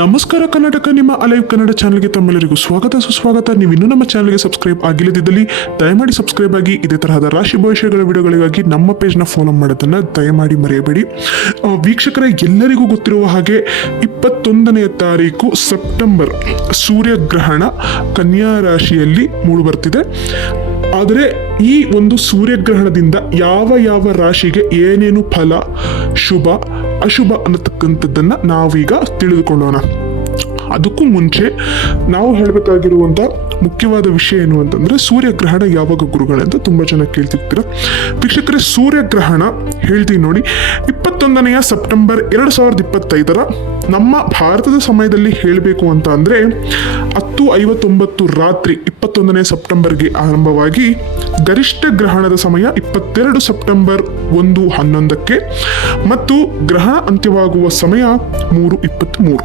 ನಮಸ್ಕಾರ ಕರ್ನಾಟಕ ನಿಮ್ಮ ಅಲೈವ್ ಕನ್ನಡ ಚಾನಲ್ಗೆ ತಮ್ಮೆಲ್ಲರಿಗೂ ಸ್ವಾಗತ. ಸುಸ್ವಾಗತ. ನೀವು ಇನ್ನೂ ನಮ್ಮ ಚಾನಲ್ಗೆ ಸಬ್ಸ್ಕ್ರೈಬ್ ಆಗಿಲ್ಲದಿದ್ದಲ್ಲಿ ದಯಮಾಡಿ ಸಬ್ಸ್ಕ್ರೈಬ್ ಆಗಿ, ಇದೇ ತರಹದ ರಾಶಿ ಭವಿಷ್ಯಗಳ ವಿಡಿಯೋಗಳಿಗಾಗಿ ನಮ್ಮ ಪೇಜ್ನ ಫಾಲೋ ಮಾಡೋದನ್ನು ದಯಮಾಡಿ ಮರೆಯಬೇಡಿ. ವೀಕ್ಷಕರ, ಎಲ್ಲರಿಗೂ ಗೊತ್ತಿರುವ ಹಾಗೆ ಇಪ್ಪತ್ತೊಂದನೆಯ ತಾರೀಕು ಸೆಪ್ಟೆಂಬರ್ ಸೂರ್ಯಗ್ರಹಣ ಕನ್ಯಾ ರಾಶಿಯಲ್ಲಿ ಮೂಡಿಬರ್ತಿದೆ ಆದರೆ ಈ ಒಂದು ಸೂರ್ಯಗ್ರಹಣದಿಂದ ಯಾವ ಯಾವ ರಾಶಿಗೆ ಏನೇನು ಫಲ, ಶುಭ ಅಶುಭ ಅನ್ನತಕ್ಕಂಥದ್ದನ್ನು ನಾವೀಗ ತಿಳಿದುಕೊಳ್ಳೋಣ. ಅದಕ್ಕೂ ಮುಂಚೆ ನಾವು ಹೇಳಬೇಕಾಗಿರುವಂಥ ಮುಖ್ಯವಾದ ವಿಷಯ ಏನು ಅಂತಂದರೆ ಸೂರ್ಯಗ್ರಹಣ ಯಾವಾಗ ಗುರುಗಳಂತ ತುಂಬ ಜನ ಕೇಳ್ತಿರ್ತೀರ. ವೀಕ್ಷಕರೇ, ಸೂರ್ಯಗ್ರಹಣ ಹೇಳ್ತೀವಿ ನೋಡಿ, ಇಪ್ಪತ್ತೊಂದನೆಯ ಸೆಪ್ಟೆಂಬರ್ ಎರಡು ಸಾವಿರದ ಇಪ್ಪತ್ತೈದರ ನಮ್ಮ ಭಾರತದ ಸಮಯದಲ್ಲಿ ಹೇಳಬೇಕು ಅಂತ ಅಂದರೆ ಹತ್ತು ಐವತ್ತೊಂಬತ್ತು ರಾತ್ರಿ ಇಪ್ಪತ್ತೊಂದನೇ ಸೆಪ್ಟೆಂಬರ್ಗೆ ಆರಂಭವಾಗಿ ಗರಿಷ್ಠ ಗ್ರಹಣದ ಸಮಯ ಇಪ್ಪತ್ತೆರಡು ಸೆಪ್ಟೆಂಬರ್ ಒಂದು ಹನ್ನೊಂದಕ್ಕೆ ಮತ್ತು ಗ್ರಹಣ ಅಂತ್ಯವಾಗುವ ಸಮಯ ಮೂರು ಇಪ್ಪತ್ತ್ಮೂರು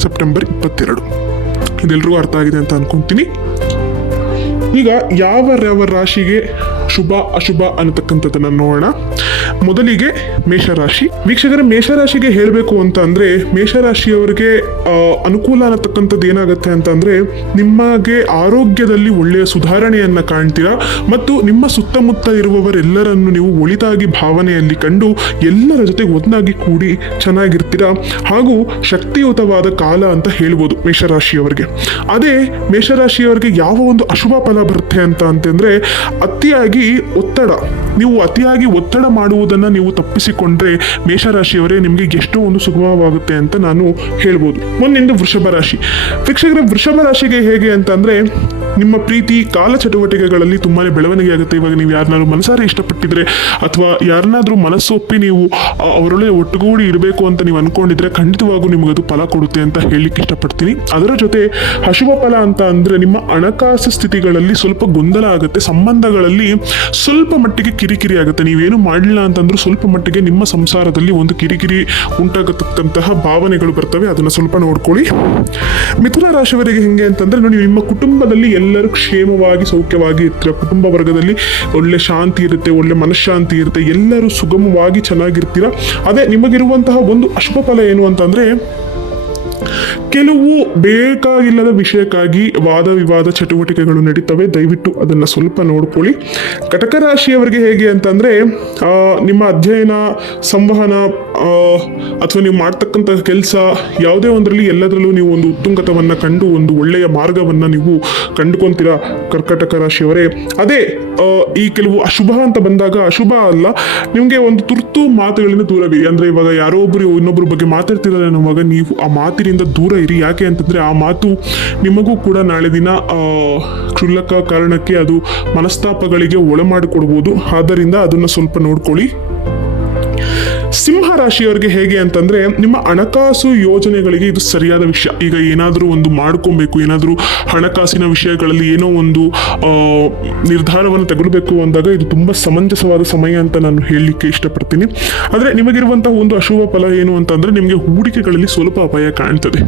ಸೆಪ್ಟೆಂಬರ್ ಇಪ್ಪತ್ತೆರಡು. ಇದೆಲ್ಲರಿಗೂ ಅರ್ಥ ಆಗಿದೆ ಅಂತ ಅನ್ಕೊಂತೀನಿ. ಈಗ ಯಾವ ಯಾವ ರಾಶಿಗೆ ಶುಭ ಅಶುಭ ಅನ್ನತಕ್ಕಂಥದ್ದನ್ನ ನೋಡೋಣ. ಮೊದಲಿಗೆ ಮೇಷರಾಶಿ. ವೀಕ್ಷಕರ ಮೇಷರಾಶಿಗೆ ಹೇಳಬೇಕು ಅಂತ ಅಂದ್ರೆ ಮೇಷರಾಶಿಯವರಿಗೆ ಅನುಕೂಲ ಅನ್ನತಕ್ಕಂಥದ್ದು ಏನಾಗುತ್ತೆ ಅಂತಂದರೆ ನಿಮಗೆ ಆರೋಗ್ಯದಲ್ಲಿ ಒಳ್ಳೆಯ ಸುಧಾರಣೆಯನ್ನು ಕಾಣ್ತೀರಾ ಮತ್ತು ನಿಮ್ಮ ಸುತ್ತಮುತ್ತ ಇರುವವರೆಲ್ಲರನ್ನು ನೀವು ಒಳಿತಾಗಿ ಭಾವನೆಯಲ್ಲಿ ಕಂಡು ಎಲ್ಲರ ಜೊತೆ ಒಂದಾಗಿ ಕೂಡಿ ಚೆನ್ನಾಗಿರ್ತೀರಾ ಹಾಗೂ ಶಕ್ತಿಯುತವಾದ ಕಾಲ ಅಂತ ಹೇಳ್ಬೋದು ಮೇಷರಾಶಿಯವರಿಗೆ. ಅದೇ ಮೇಷರಾಶಿಯವರಿಗೆ ಯಾವ ಒಂದು ಅಶುಭ ಫಲ ಬರುತ್ತೆ ಅಂತ ಅಂತಂದರೆ ಅತಿಯಾಗಿ ಒತ್ತಡ. ನೀವು ಅತಿಯಾಗಿ ಒತ್ತಡ ಮಾಡುವುದನ್ನು ನೀವು ತಪ್ಪಿಸಿಕೊಂಡ್ರೆ ಮೇಷರಾಶಿಯವರೇ ನಿಮಗೆ ಎಷ್ಟೋ ಒಂದು ಸುಗಮವಾಗುತ್ತೆ ಅಂತ ನಾನು ಹೇಳ್ಬೋದು. ಮುಂದಿನ ವೃಷಭ ರಾಶಿ. ವೀಕ್ಷಕರ ವೃಷಭ ರಾಶಿಗೆ ಹೇಗೆ ಅಂತಂದ್ರೆ ನಿಮ್ಮ ಪ್ರೀತಿ ಕಾಲ ಚಟುವಟಿಕೆಗಳಲ್ಲಿ ತುಂಬಾನೇ ಬೆಳವಣಿಗೆ ಆಗುತ್ತೆ. ಇವಾಗ ನೀವು ಯಾರನ್ನಾದ್ರೂ ಮನಸಾರೆ ಇಷ್ಟಪಟ್ಟಿದ್ರೆ ಅಥವಾ ಯಾರನ್ನಾದ್ರೂ ಮನಸ್ಸೊಪ್ಪಿ ನೀವು ಅವರೊಳಗೆ ಒಟ್ಟುಗೂಡಿ ಇರಬೇಕು ಅಂತ ನೀವು ಅನ್ಕೊಂಡಿದ್ರೆ ಖಂಡಿತವಾಗೂ ನಿಮಗದು ಫಲ ಕೊಡುತ್ತೆ ಅಂತ ಹೇಳಲಿಕ್ಕೆ ಇಷ್ಟಪಡ್ತೀನಿ. ಅದರ ಜೊತೆ ಅಶುಭ ಫಲ ಅಂತ ಅಂದ್ರೆ ನಿಮ್ಮ ಹಣಕಾಸು ಸ್ಥಿತಿಗಳಲ್ಲಿ ಸ್ವಲ್ಪ ಗೊಂದಲ ಆಗುತ್ತೆ. ಸಂಬಂಧಗಳಲ್ಲಿ ಸ್ವಲ್ಪ ಮಟ್ಟಿಗೆ ಕಿರಿಕಿರಿ ಆಗುತ್ತೆ. ನೀವೇನು ಮಾಡಲಿಲ್ಲ ಅಂತಂದ್ರೂ ಸ್ವಲ್ಪ ಮಟ್ಟಿಗೆ ನಿಮ್ಮ ಸಂಸಾರದಲ್ಲಿ ಒಂದು ಕಿರಿಕಿರಿ ಉಂಟಾಗತಕ್ಕಂತಹ ಭಾವನೆಗಳು ಬರ್ತವೆ. ಅದನ್ನು ಸ್ವಲ್ಪ ನೋಡ್ಕೊಳ್ಳಿ. ಮಿಥುನ ರಾಶಿಯವರಿಗೆ ಹೆಂಗೆ ಅಂತಂದ್ರೆ ನೋಡಿ, ನಿಮ್ಮ ಕುಟುಂಬದಲ್ಲಿ ಎಲ್ಲರೂ ಕ್ಷೇಮವಾಗಿ, ಸೌಖ್ಯವಾಗಿ ಇರ್ತೀರ. ಕುಟುಂಬ ವರ್ಗದಲ್ಲಿ ಒಳ್ಳೆ ಶಾಂತಿ ಇರುತ್ತೆ, ಒಳ್ಳೆ ಮನಃಶಾಂತಿ ಇರುತ್ತೆ. ಎಲ್ಲರೂ ಸುಗಮವಾಗಿ ಚೆನ್ನಾಗಿರ್ತೀರ. ಅದೇ ನಿಮಗಿರುವಂತಹ ಒಂದು ಅಶುಭ ಫಲ ಏನು ಅಂತಂದ್ರೆ, ಕೆಲವು ಬೇಕಾಗಿಲ್ಲದ ವಿಷಯಕ್ಕಾಗಿ ವಾದ ವಿವಾದ ಚಟುವಟಿಕೆಗಳು ನಡೀತವೆ. ದಯವಿಟ್ಟು ಅದನ್ನು ಸ್ವಲ್ಪ ನೋಡ್ಕೊಳ್ಳಿ. ಕಟಕ ರಾಶಿಯವರಿಗೆ ಹೇಗೆ ಅಂತಂದರೆ ನಿಮ್ಮ ಅಧ್ಯಯನ, ಸಂವಹನ ಅಥವಾ ನೀವು ಮಾಡ್ತಕ್ಕಂಥ ಕೆಲಸ ಯಾವುದೇ ಒಂದರಲ್ಲಿ ಎಲ್ಲದರಲ್ಲೂ ನೀವು ಒಂದು ಉತ್ತುಂಗತವನ್ನು ಕಂಡು, ಒಂದು ಒಳ್ಳೆಯ ಮಾರ್ಗವನ್ನು ನೀವು ಕಂಡುಕೊಂತೀರಾ ಕರ್ಕಟಕ ರಾಶಿಯವರೇ? ಅದೇ ಈ ಕೆಲವು ಅಶುಭ ಅಂತ ಬಂದಾಗ, ಅಶುಭ ಅಲ್ಲ, ನಿಮಗೆ ಒಂದು ತುರ್ತು ಮಾತುಗಳಿಂದ ದೂರವಿರಿ. ಅಂದರೆ ಇವಾಗ ಯಾರೋ ಒಬ್ಬರು ಇನ್ನೊಬ್ಬರ ಬಗ್ಗೆ ಮಾತಾಡ್ತಿದ್ದಾರೆ ಅನ್ನೋವಾಗ ನೀವು ಆ ಮಾತಿನಿಂದ ದೂರ ಇರಿ. ಯಾಕೆ ಅಂತಂದರೆ ಆ ಮಾತು ನಿಮಗೂ ಕೂಡ ನಾಳೆ ದಿನ ಕ್ಷುಲ್ಲಕ ಕಾರಣಕ್ಕೆ ಅದು ಮನಸ್ತಾಪಗಳಿಗೆ ಒಳಮಾಡಿಕೊಡ್ಬೋದು. ಆದ್ದರಿಂದ ಅದನ್ನು ಸ್ವಲ್ಪ ನೋಡ್ಕೊಳ್ಳಿ. ಸಿಂಹ ರಾಶಿಯವರಿಗೆ ಹೇಗೆ ಅಂತಂದ್ರೆ ನಿಮ್ಮ ಹಣಕಾಸು ಯೋಜನೆಗಳಿಗೆ ಇದು ಸರಿಯಾದ ವಿಷಯ. ಈಗ ಏನಾದರೂ ಒಂದು ಮಾಡ್ಕೊಬೇಕು, ಏನಾದರೂ ಹಣಕಾಸಿನ ವಿಷಯಗಳಲ್ಲಿ ಏನೋ ಒಂದು ನಿರ್ಧಾರವನ್ನು ತಗೊಳ್ಬೇಕು ಅಂದಾಗ ಇದು ತುಂಬ ಸಮಂಜಸವಾದ ಸಮಯ ಅಂತ ನಾನು ಹೇಳಲಿಕ್ಕೆ ಇಷ್ಟಪಡ್ತೀನಿ. ಆದರೆ ನಿಮಗಿರುವಂತಹ ಒಂದು ಅಶುಭ ಫಲ ಏನು ಅಂತಂದ್ರೆ ನಿಮಗೆ ಹೂಡಿಕೆಗಳಲ್ಲಿ ಸ್ವಲ್ಪ ಅಪಾಯ ಕಾಣ್ತದೆ.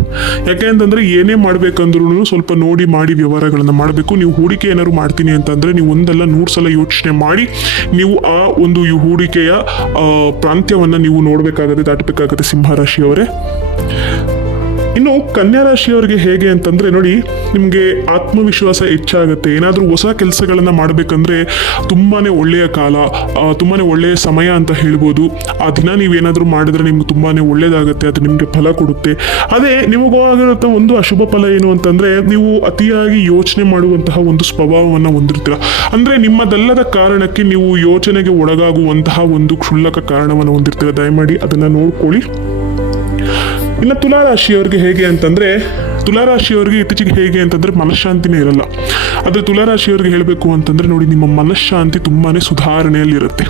ಯಾಕೆ ಅಂತಂದ್ರೆ ಏನೇ ಮಾಡ್ಬೇಕಂದ್ರೂ ಸ್ವಲ್ಪ ನೋಡಿ ಮಾಡಿ ವ್ಯವಹಾರಗಳನ್ನು ಮಾಡಬೇಕು. ನೀವು ಹೂಡಿಕೆ ಏನಾದ್ರು ಮಾಡ್ತೀನಿ ಅಂತಂದ್ರೆ ನೀವು ಒಂದಲ್ಲ ನೂರು ಸಲ ಯೋಚನೆ ಮಾಡಿ ನೀವು ಆ ಒಂದು ಹೂಡಿಕೆಯ ಪ್ರಾಂತ್ಯವನ್ನ ನೀವು ನೋಡಬೇಕಾಗತ್ತೆ ದಾಟಬೇಕಾಗತ್ತೆ ಸಿಂಹರಾಶಿಯವರೇ ಇನ್ನು ಕನ್ಯಾ ರಾಶಿಯವರಿಗೆ ಹೇಗೆ ಅಂತಂದ್ರೆ ನೋಡಿ, ನಿಮಗೆ ಆತ್ಮವಿಶ್ವಾಸ ಹೆಚ್ಚಾಗುತ್ತೆ. ಏನಾದರೂ ಹೊಸ ಕೆಲಸಗಳನ್ನ ಮಾಡಬೇಕಂದ್ರೆ ತುಂಬಾನೇ ಒಳ್ಳೆಯ ಕಾಲ ತುಂಬಾನೇ ಒಳ್ಳೆಯ ಸಮಯ ಅಂತ ಹೇಳ್ಬೋದು. ಆ ದಿನ ನೀವೇನಾದರೂ ಮಾಡಿದ್ರೆ ನಿಮ್ಗೆ ತುಂಬಾನೇ ಒಳ್ಳೇದಾಗುತ್ತೆ ಅದು ನಿಮಗೆ ಫಲ ಕೊಡುತ್ತೆ. ಅದೇ ನಿಮಗೂ ಆಗಿರುವಂಥ ಒಂದು ಅಶುಭ ಫಲ ಏನು ಅಂತಂದ್ರೆ, ನೀವು ಅತಿಯಾಗಿ ಯೋಚನೆ ಮಾಡುವಂತಹ ಒಂದು ಸ್ವಭಾವವನ್ನು ಹೊಂದಿರ್ತೀರ. ಅಂದ್ರೆ ನಿಮ್ಮದಲ್ಲದ ಕಾರಣಕ್ಕೆ ನೀವು ಯೋಚನೆಗೆ ಒಳಗಾಗುವಂತಹ ಒಂದು ಕ್ಷುಲ್ಲಕ ಕಾರಣವನ್ನು ಹೊಂದಿರ್ತೀರ. ದಯಮಾಡಿ ಅದನ್ನ ನೋಡ್ಕೊಳ್ಳಿ. ಇನ್ನು ತುಲಾರಾಶಿಯವರಿಗೆ ಹೇಗೆ ಅಂತಂದರೆ, ತುಲಾರಾಶಿಯವರಿಗೆ ಇತ್ತೀಚೆಗೆ ಹೇಗೆ ಅಂತಂದರೆ ಮನಃಶಾಂತಿನೇ ಇರಲ್ಲ. ಆದರೆ ತುಲಾರಾಶಿಯವರಿಗೆ ಹೇಳಬೇಕು ಅಂತಂದರೆ ನೋಡಿ, ನಿಮ್ಮ ಮನಃಶಾಂತಿ ತುಂಬಾ ಸುಧಾರಣೆಯಲ್ಲಿರುತ್ತೆ.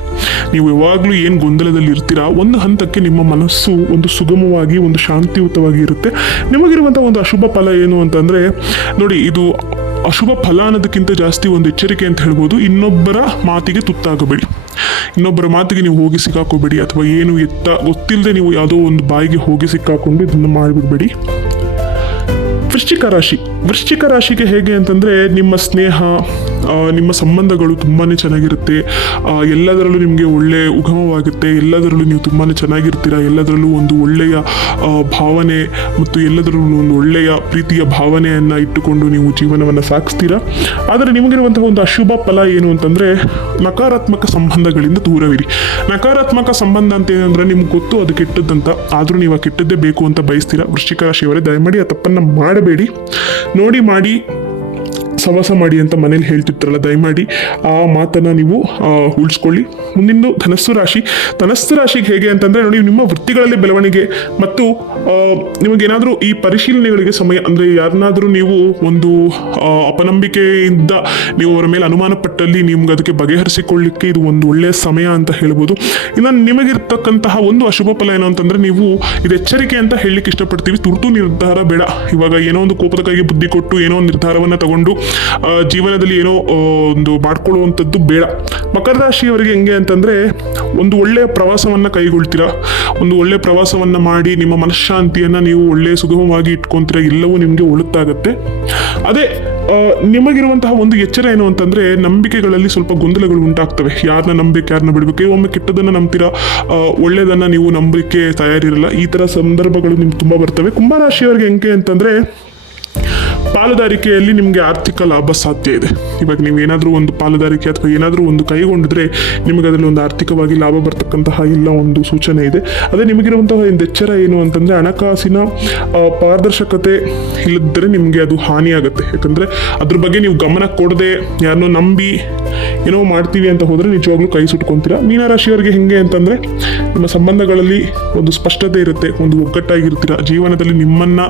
ನೀವು ಯಾವಾಗಲೂ ಏನು ಗೊಂದಲದಲ್ಲಿ ಇರ್ತೀರಾ, ಒಂದು ಹಂತಕ್ಕೆ ನಿಮ್ಮ ಮನಸ್ಸು ಒಂದು ಸುಗಮವಾಗಿ, ಒಂದು ಶಾಂತಿಯುತವಾಗಿ ಇರುತ್ತೆ. ನಿಮಗಿರುವಂಥ ಒಂದು ಅಶುಭ ಫಲ ಏನು ಅಂತಂದರೆ, ನೋಡಿ, ಇದು ಅಶುಭ ಫಲ ಅನ್ನೋದಕ್ಕಿಂತ ಜಾಸ್ತಿ ಒಂದು ಎಚ್ಚರಿಕೆ ಅಂತ ಹೇಳ್ಬೋದು. ಇನ್ನೊಬ್ಬರ ಮಾತಿಗೆ ತುತ್ತಾಗಬೇಡಿ. ಇನ್ನೊಬ್ಬರ ಮಾತಿಗೆ ನೀವು ಹೋಗಿ ಸಿಕ್ಕಾಕೋಬೇಡಿ. ಅಥವಾ ಏನು ಎತ್ತ ಗೊತ್ತಿಲ್ಲದೆ ನೀವು ಯಾವುದೋ ಒಂದು ಬಾಯಿಗೆ ಹೋಗಿ ಸಿಕ್ಕಾಕೊಂಡು ಇದನ್ನು ಮಾಡಿಬಿಡ್ಬೇಡಿ. ವೃಶ್ಚಿಕ ರಾಶಿ. ವೃಶ್ಚಿಕ ರಾಶಿಗೆ ಹೇಗೆ ಅಂತಂದರೆ ನಿಮ್ಮ ಸ್ನೇಹ ನಿಮ್ಮ ಸಂಬಂಧಗಳು ತುಂಬಾ ಚೆನ್ನಾಗಿರುತ್ತೆ. ಎಲ್ಲದರಲ್ಲೂ ನಿಮಗೆ ಒಳ್ಳೆ ಉಗಮವಾಗುತ್ತೆ. ಎಲ್ಲದರಲ್ಲೂ ನೀವು ತುಂಬಾ ಚೆನ್ನಾಗಿರ್ತೀರ. ಎಲ್ಲದರಲ್ಲೂ ಒಂದು ಒಳ್ಳೆಯ ಭಾವನೆ ಮತ್ತು ಎಲ್ಲದರಲ್ಲೂ ಒಂದು ಒಳ್ಳೆಯ ಪ್ರೀತಿಯ ಭಾವನೆಯನ್ನು ಇಟ್ಟುಕೊಂಡು ನೀವು ಜೀವನವನ್ನು ಸಾಗಿಸ್ತೀರಾ? ಆದರೆ ನಿಮಗಿರುವಂತಹ ಒಂದು ಅಶುಭ ಫಲ ಏನು ಅಂತಂದರೆ ನಕಾರಾತ್ಮಕ ಸಂಬಂಧಗಳಿಂದ ದೂರವಿರಿ. ನಕಾರಾತ್ಮಕ ಸಂಬಂಧ ಅಂತ ಏನಂದರೆ ನಿಮ್ಗೆ ಗೊತ್ತು ಅದು ಕೆಟ್ಟದ್ದಂತ. ಆದರೂ ನೀವು ಆ ಕೆಟ್ಟದ್ದೇ ಬೇಕು ಅಂತ ಬಯಸ್ತೀರಾ. ವೃಶ್ಚಿಕ ರಾಶಿಯವರೇ, ದಯಮಾಡಿ ಆ ತಪ್ಪನ್ನು ಮಾಡಬೇಡಿ. ನೋಡಿ, ಮಾಡಿ. ಸವಾಸ ಮಾಡಿ ಅಂತ ಮನೇಲಿ ಹೇಳ್ತಿರ್ತಾರಲ್ಲ, ದಯಮಾಡಿ ಆ ಮಾತನ್ನು ನೀವು ಉಳಿಸ್ಕೊಳ್ಳಿ. ಮುಂದಿನ ಧನಸ್ಸು ರಾಶಿ. ಧನಸ್ಸು ರಾಶಿಗೆ ಹೇಗೆ ಅಂತಂದರೆ, ನೋಡಿ, ನಿಮ್ಮ ವೃತ್ತಿಗಳಲ್ಲಿ ಬೆಳವಣಿಗೆ ಮತ್ತು ನಿಮಗೆ ನಿಮಗೇನಾದರೂ ಈ ಪರಿಶೀಲನೆಗಳಿಗೆ ಸಮಯ, ಅಂದರೆ ಯಾರನ್ನಾದರೂ ನೀವು ಒಂದು ಅಪನಂಬಿಕೆಯಿಂದ ನೀವು ಅವರ ಮೇಲೆ ಅನುಮಾನ ಪಟ್ಟಲ್ಲಿ ನಿಮ್ಗೆ ಅದಕ್ಕೆ ಬಗೆಹರಿಸಿಕೊಳ್ಳಿಕ್ಕೆ ಇದು ಒಂದು ಒಳ್ಳೆಯ ಸಮಯ ಅಂತ ಹೇಳ್ಬೋದು. ಇನ್ನು ನಿಮಗಿರ್ತಕ್ಕಂತಹ ಒಂದು ಅಶುಭ ಫಲ ಏನು ಅಂತಂದರೆ, ನೀವು ಇದು ಎಚ್ಚರಿಕೆ ಅಂತ ಹೇಳಲಿಕ್ಕೆ ಇಷ್ಟಪಡ್ತೀವಿ. ತುರ್ತು ನಿರ್ಧಾರ ಬೇಡ. ಇವಾಗ ಏನೋ ಒಂದು ಕೋಪದಕ್ಕಾಗಿ ಬುದ್ಧಿ ಕೊಟ್ಟು ಏನೋ ಒಂದು ನಿರ್ಧಾರವನ್ನು ತಗೊಂಡು ಜೀವನದಲ್ಲಿ ಏನೋ ಒಂದು ಮಾಡ್ಕೊಳ್ಳುವಂಥದ್ದು ಬೇಡ. ಮಕರ ರಾಶಿಯವರಿಗೆ ಹೆಂಗೆ ಅಂತಂದರೆ, ಒಂದು ಒಳ್ಳೆಯ ಪ್ರವಾಸವನ್ನು ಕೈಗೊಳ್ತೀರಾ? ಒಂದು ಒಳ್ಳೆಯ ಪ್ರವಾಸವನ್ನು ಮಾಡಿ ನಿಮ್ಮ ಮನಃಶಾಂತಿಯನ್ನು ನೀವು ಒಳ್ಳೆಯ ಸುಗಮವಾಗಿ ಇಟ್ಕೊಂತೀರ? ಎಲ್ಲವೂ ನಿಮಗೆ ಒಳುತ್ತಾಗತ್ತೆ ಅದೇ ನಿಮಗಿರುವಂತಹ ಒಂದು ಎಚ್ಚರ ಏನು ಅಂತಂದ್ರೆ, ನಂಬಿಕೆಗಳಲ್ಲಿ ಸ್ವಲ್ಪ ಗೊಂದಲಗಳು ಉಂಟಾಗ್ತವೆ. ಯಾರನ್ನ ನಂಬಬೇಕು ಯಾರನ್ನ ಬಿಡಬೇಕು, ಒಮ್ಮೆ ಕೆಟ್ಟದನ್ನು ನಂಬ್ತೀರಾ? ಒಳ್ಳೆಯದನ್ನ ನೀವು ನಂಬಲಿಕ್ಕೆ ತಯಾರಿರಲ್ಲ. ಈ ಥರ ಸಂದರ್ಭಗಳು ನಿಮ್ಗೆ ತುಂಬಾ ಬರ್ತವೆ. ಕುಂಭರಾಶಿಯವರಿಗೆ ಹೆಂಗೆ ಅಂತಂದ್ರೆ ಪಾಲುದಾರಿಕೆಯಲ್ಲಿ ನಿಮಗೆ ಆರ್ಥಿಕ ಲಾಭ ಸಾಧ್ಯ ಇದೆ. ಇವಾಗ ನೀವು ಏನಾದರೂ ಒಂದು ಪಾಲುದಾರಿಕೆ ಅಥವಾ ಏನಾದರೂ ಒಂದು ಕೈಗೊಂಡಿದ್ರೆ ನಿಮಗೆ ಅದರಲ್ಲಿ ಒಂದು ಆರ್ಥಿಕವಾಗಿ ಲಾಭ ಬರ್ತಕ್ಕಂತಹ ಎಲ್ಲ ಒಂದು ಸೂಚನೆ ಇದೆ. ಅದೇ ನಿಮಗಿರುವಂತಹ ಒಂದು ಎಚ್ಚರ ಏನು ಅಂತಂದರೆ ಹಣಕಾಸಿನ ಪಾರದರ್ಶಕತೆ ಇಲ್ಲದಿದ್ದರೆ ನಿಮಗೆ ಅದು ಹಾನಿಯಾಗುತ್ತೆ. ಯಾಕಂದರೆ ಅದ್ರ ಬಗ್ಗೆ ನೀವು ಗಮನ ಕೊಡದೆ ಯಾರನ್ನೋ ನಂಬಿ ಏನೋ ಮಾಡ್ತೀವಿ ಅಂತ ಹೋದರೆ ನಿಜವಾಗ್ಲೂ ಕೈ ಸುಟ್ಕೊಂತೀರಾ? ಮೀನರಾಶಿಯವರಿಗೆ ಹೆಂಗೆ ಅಂತಂದರೆ ನಿಮ್ಮ ಸಂಬಂಧಗಳಲ್ಲಿ ಒಂದು ಸ್ಪಷ್ಟತೆ ಇರುತ್ತೆ, ಒಂದು ಒಗ್ಗಟ್ಟಾಗಿರ್ತೀರ? ಜೀವನದಲ್ಲಿ ನಿಮ್ಮನ್ನ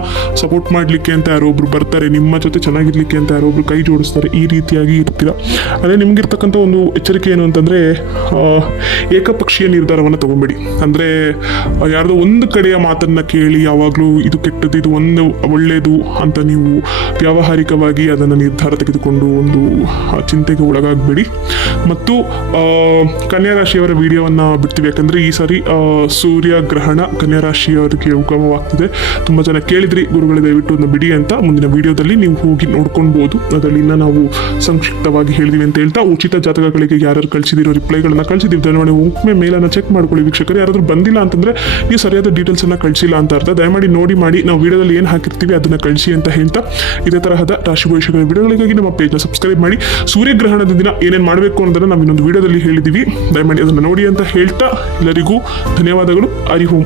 ಸಪೋರ್ಟ್ ಮಾಡಲಿಕ್ಕೆ ಅಂತ ಯಾರೊಬ್ರು ಬರ್ತಾರೆ. ನಿಮ್ಮ ಜೊತೆ ಚೆನ್ನಾಗಿರ್ಲಿಕ್ಕೆ ಅಂತ ಯಾರೊಬ್ರು ಕೈ ಜೋಡಿಸ್ತಾರೆ, ಈ ರೀತಿಯಾಗಿ ಇರ್ತೀರ. ಅದೇ ನಿಮ್ಗಿರ್ತಕ್ಕಂಥ ಒಂದು ಎಚ್ಚರಿಕೆ ಏನು ಅಂತಂದರೆ ಏಕಪಕ್ಷೀಯ ನಿರ್ಧಾರವನ್ನು ತಗೊಂಬೇಡಿ. ಅಂದರೆ ಯಾರ್ದೋ ಒಂದು ಕಡೆಯ ಮಾತನ್ನು ಕೇಳಿ ಯಾವಾಗಲೂ ಇದು ಕೆಟ್ಟದ್ದು, ಇದು ಒಂದು ಒಳ್ಳೆಯದು ಅಂತ ನೀವು ವ್ಯಾವಹಾರಿಕವಾಗಿ ಅದನ್ನು ನಿರ್ಧಾರ ತೆಗೆದುಕೊಂಡು ಒಂದು ಚಿಂತೆಗೆ ಒಳಗಾಗಬೇಡಿ. ಮತ್ತು ಕನ್ಯಾ ರಾಶಿಯವರ ವಿಡಿಯೋವನ್ನು ಬಿಡ್ತೀವಿ. ಯಾಕಂದರೆ ಈ ಸಾರಿ ಸೂರ್ಯ ಗ್ರಹಣ ಕನ್ಯಾ ರಾಶಿಯವರಿಗೆ ಉಗಮವಾಗ್ತಿದೆ. ತುಂಬ ಜನ ಕೇಳಿದ್ರಿ, ಗುರುಗಳ ದಯವಿಟ್ಟು ಒಂದು ಬಿಡಿ ಅಂತ ಮುಂದಿನ ವಿಡಿಯೋದಲ್ಲಿ ನೀವು ಹೋಗಿ ನೋಡ್ಕೊಳ್ಬೋದು. ಅದರಲ್ಲಿ ಇನ್ನ ನಾವು ಸಂಕ್ಷಿಪ್ತವಾಗಿ ಹೇಳಿದ್ವಿ ಅಂತ ಹೇಳ್ತಾ, ಉಚಿತ ಜಾತಕಗಳಿಗೆ ಯಾರು ಕಳಿಸಿದಿರೋ ರಿಪ್ಲೈಗಳನ್ನ ಕಳಿಸಿದ್ದೀವಿ ದಯಮಾಡಿ ಒಮ್ಮೆ ಮೇಲನ್ನು ಚೆಕ್ ಮಾಡ್ಕೊಳ್ಳಿ ವೀಕ್ಷಕರು. ಯಾರಾದರೂ ಬಂದಿಲ್ಲ ಅಂತಂದ್ರೆ ನೀವು ಸರಿಯಾದ ಡೀಟೇಲ್ಸನ್ನು ಕಳಿಸಿಲ್ಲ ಅಂತ ಅರ್ಥ. ದಯಮಾಡಿ ನೋಡಿ ಮಾಡಿ, ನಾವು ವಿಡಿಯೋದಲ್ಲಿ ಏನು ಹಾಕಿರ್ತೀವಿ ಅದನ್ನು ಕಳಿಸಿ ಅಂತ ಹೇಳ್ತಾ, ಇದೇ ತರಹದ ರಾಶಿ ಭವಿಷ್ಯಗಳ ವಿಡಿಯೋಗಳಿಗಾಗಿ ನಮ್ಮ ಪೇಜ್ನ ಸಬ್ಸ್ಕ್ರೈಬ್ ಮಾಡಿ. ಸೂರ್ಯಗ್ರಹಣದ ದಿನ ಏನೇನು ಮಾಡಬೇಕು ಅನ್ನೋದನ್ನು ನಾವು ಇನ್ನೊಂದು ವಿಡಿಯೋದಲ್ಲಿ ಹೇಳಿದ್ದೀವಿ ದಯಮಾಡಿ ಅದನ್ನು ನೋಡಿ ಅಂತ ಹೇಳ್ತಾ, ಎಲ್ಲರಿಗೂ ಧನ್ಯವಾದಗಳು. ಹರಿ ಓಂ.